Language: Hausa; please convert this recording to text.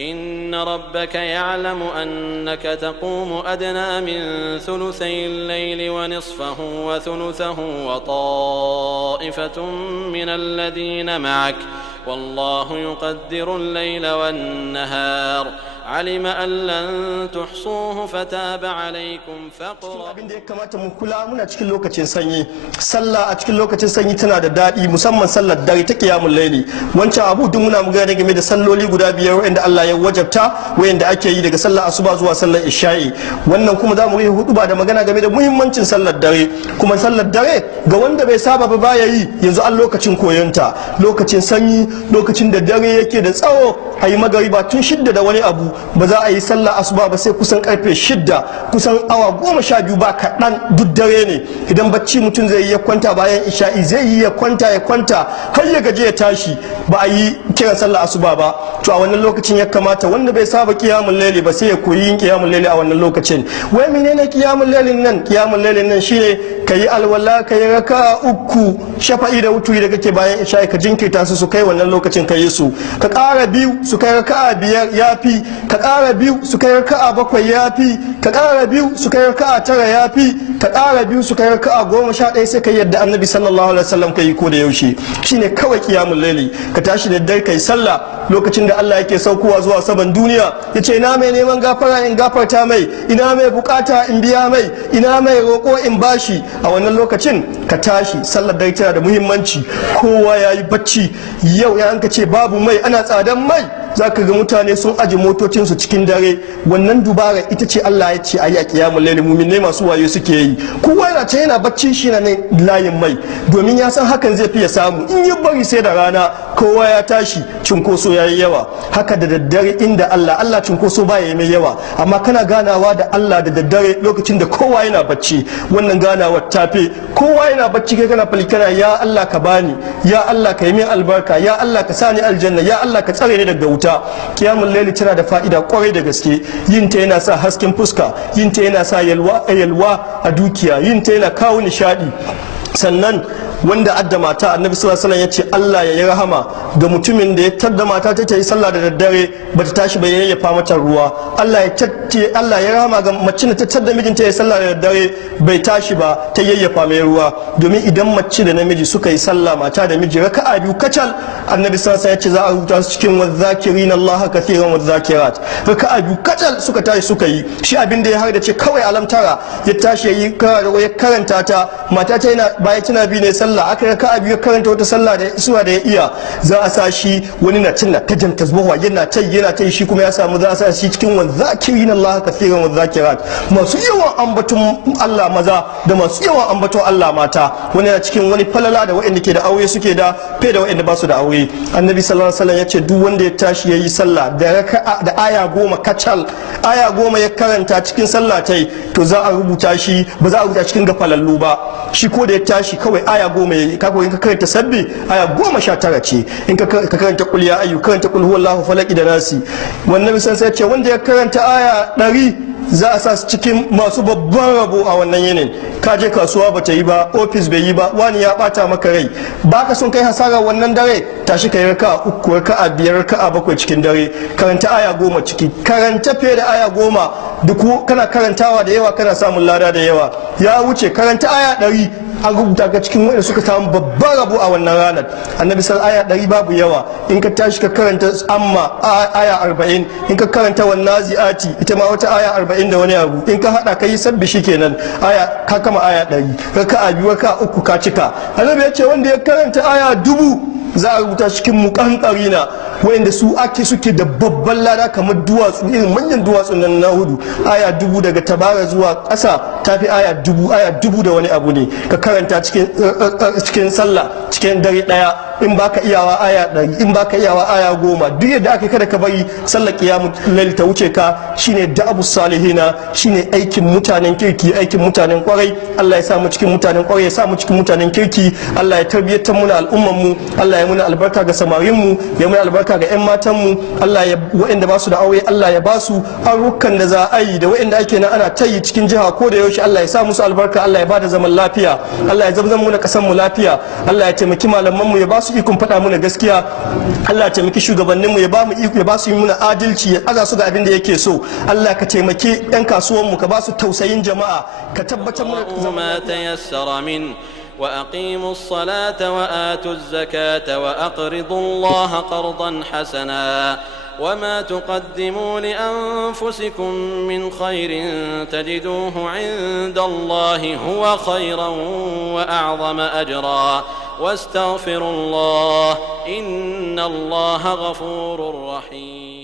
إن ربك يعلم أنك تقوم أدنى من ثلثي الليل ونصفه وثلثه وطائفة من الذين معك والله يقدر الليل والنهار علم أن لن تحصوه فتاب عليكم فقرأوا. abin da ya kamata mu kula muna cikin lokacin sanyi sallah a cikin lokacin sanyi tana da daɗi musamman sallar dare ta qiyamul layli wancan abu duk muna magana game da salloli guda biyar wanda Allah ya wajabta wanda ake yi daga sallar asuba zuwa sallar isha'i wannan kuma za mu yi hutuba da magana game da muhimmancin sallar dare kuma sallar dare ga wanda bai saba ba baya yi yanzu an lokacin koyonta lokacin sanyi lokacin da dare yake da tsawo a yi magariba tun 6 da wani abu ba za a yi sallah asuba ba sai kusan karfe 6 kusan awa 12 ba kaɗan duk dare ne idan bacci mutum zai yi ya kwanta bayan isha'i zai yi ya kwanta har ya gaje ya tashi ba a yi kiran sallah asuba ba to a wannan lokacin ya kamata wanda bai saba qiyamul layli ba sai ya koyi yin qiyamul layli a wannan lokacin wai menene qiyamul laylin nan shine kayi alwala kayi raka'a 3 shafa'i da wuturi da kake bayan isha'i ka jinkirta su kai wannan lokacin kayi su ka ƙara biyu su kai raka'a 5 yafi ka ƙara biyu su kai raka'a 7 yafi ka ƙara biyu su kai raka'a 9 yafi ka ƙara biyu su kai raka'a 11 sai kai yadda annabi sallallahu alaihi wasallam kai ko da yaushe shine kawai qiyamul layli ka tashi da dare kai sallah lokacin da Allah yake saukowa zuwa saman duniya yace ina mai neman gafara in gafarta mai ina mai bukata in biya mai ina mai roko in bashi a wannan lokacin ka tashi sallar dare tana da muhimmanci kowa yayi bacci yau ya an ka ce babu mai ana tsadan mai zaka ga mutane sun aje motocinsu cikin dare wannan dubara ita ce Allah ya ce ayi a qiyamul layl mu'minai masu wayo suke yi kowa yana ce yana bacci shi na layin mai domin ya san hakan zai fiye samu in yi bari sai da rana kowa ya tashi cinkoso yayi yawa haka da daddare inda Allah cinkoso baya yi mai yawa amma kana ganawa da Allah da daddare lokacin da kowa yana bacci wannan ganawar tafe kowa yana bacci kai kana falikana ya Allah ka bani ya Allah ka yi min albarka ya Allah ka sani aljanna ya Allah ka tsare ni daga wuta qiyamul layli tana da fa'ida kwarai da gaske yin ta yana sa hasken fuska yin ta yana sa yalwa a dukiya yin ta yana kawo nishadi sannan wanda adda mata annabi sallallahu alaihi wasallam yace Allah ya yi rahama ga mutumin da ya tadda mata ta yi sallah da daddare bata tashi ba ya yayyafa mata ruwa Allah ya rahama ga mace da ta tadda mijinta ya sallah da daddare bai tashi ba ta yayyafa mai ruwa domin idan mace da namiji suka yi sallah mata da miji raka'a biyu kacal annabi sallallahu alaihi wasallam yace za a rubuta su cikin wadh-dhakirina Allah kathiran wadh-dhakirat raka'a biyu kacal suka tashi suka yi shi abin da ya har da ce kawai alamtara ya tashi ya karanta ta mata ta yana baya tana bi ne sallah aka raka'a biyu karanta wata sallah da isuwa da ya iya za a sa shi wani na cin ta jan tasbahu yana ta shi kuma ya samu za a sa shi cikin wadh-dhakirina Allah kathiran wadh-dhakirat masu yawan ambaton Allah maza da masu yawan ambaton Allah mata wani na cikin wani falala da waɗanda ke da aure suke da fe da waɗanda ba su da aure annabi sallallahu alaihi wasallam ya ce duk wanda ya tashi yayi sallah da raka'a da aya 10 kacal aya 10 ya karanta cikin sallah tai to za a rubuta shi ba za a rubuta cikin gafalallu ba shi ko da ya tashi kawai aya 10 yayi ka in ka karanta sabbi aya 19 ce in ka karanta qul ya ayyu karanta qul huwallahu falaq da nasi wannan misan sai ya ce wanda ya karanta aya 100 za a sa su cikin masu babban rabo a wannan yinin ka je kasuwa ba ta yi ba ofis bai yi ba wani ya bata maka rai baka son kai hasara wannan dare tashi kai raka'a 3 raka'a 5 raka'a 7 cikin dare karanta aya 10 ciki karanta fiye da aya 10 duk kana karantawa da yawa kana samun lada da yawa ya wuce karanta aya 100 an rubuta ka cikin wanda suka samu babban rabo a wannan ranar annabi sal aya 100 babu yawa in ka tashi ka karanta amma aya 40 in ka karanta wan naziati ita ma wata aya 40 da wani abu in ka hada kai sabbi shikenan aya ka kama aya 100 raka'a 2 raka'a 3 ka cika annabi ya ce wanda ya karanta aya 1000 za a rubuta cikin muƙanƙarina wanda su ake suke da babban lada kamar duwatsu irin manyan duwatsu nan na hudu aya 1000 daga tabara zuwa ƙasa tafi aya 1000 da wani abu ne ka karanta cikin sallah cikin dare daya in baka iyawa aya 100 in baka iyawa aya 10 duk yadda aka kada ka bari sallar qiyamul layl ta wuce ka shine da'abus salihina shine aikin mutanen kirki aikin mutanen kwarai Allah ya sa mu cikin mutanen kwarai ya sa mu cikin mutanen kirki Allah ya tarbiyatar mu na al'umman mu Allah ya muna albarka ga samarin mu ya muna albarka ga ƴan matan mu Allah ya waɗanda ba su da aure Allah ya ba su arukan da za a yi da waɗanda ake na ana tayi cikin jiha ko da yaushe Allah ya sa musu albarka Allah ya bada zaman lafiya Allah ya zamzam mu na kasan mu lafiya Allah ya taimaki malaman mu ya ba su su ikon faɗa muna gaskiya Allah ya taimaki shugabanninmu ya ba mu iko ya ba su yi muna adalci ya aza su ga abin da yake so Allah ka taimaki yan kasuwanmu ka ba su tausayin jama'a ka tabbatar muna ما تيسر منه وأقيموا الصلاة وآتوا الزكاة وأقرضوا الله قرضا حسنا وما تقدموا لأنفسكم من خير تجدوه عند الله هو خيرا وأعظم أجرا واستغفروا الله إن الله غفور رحيم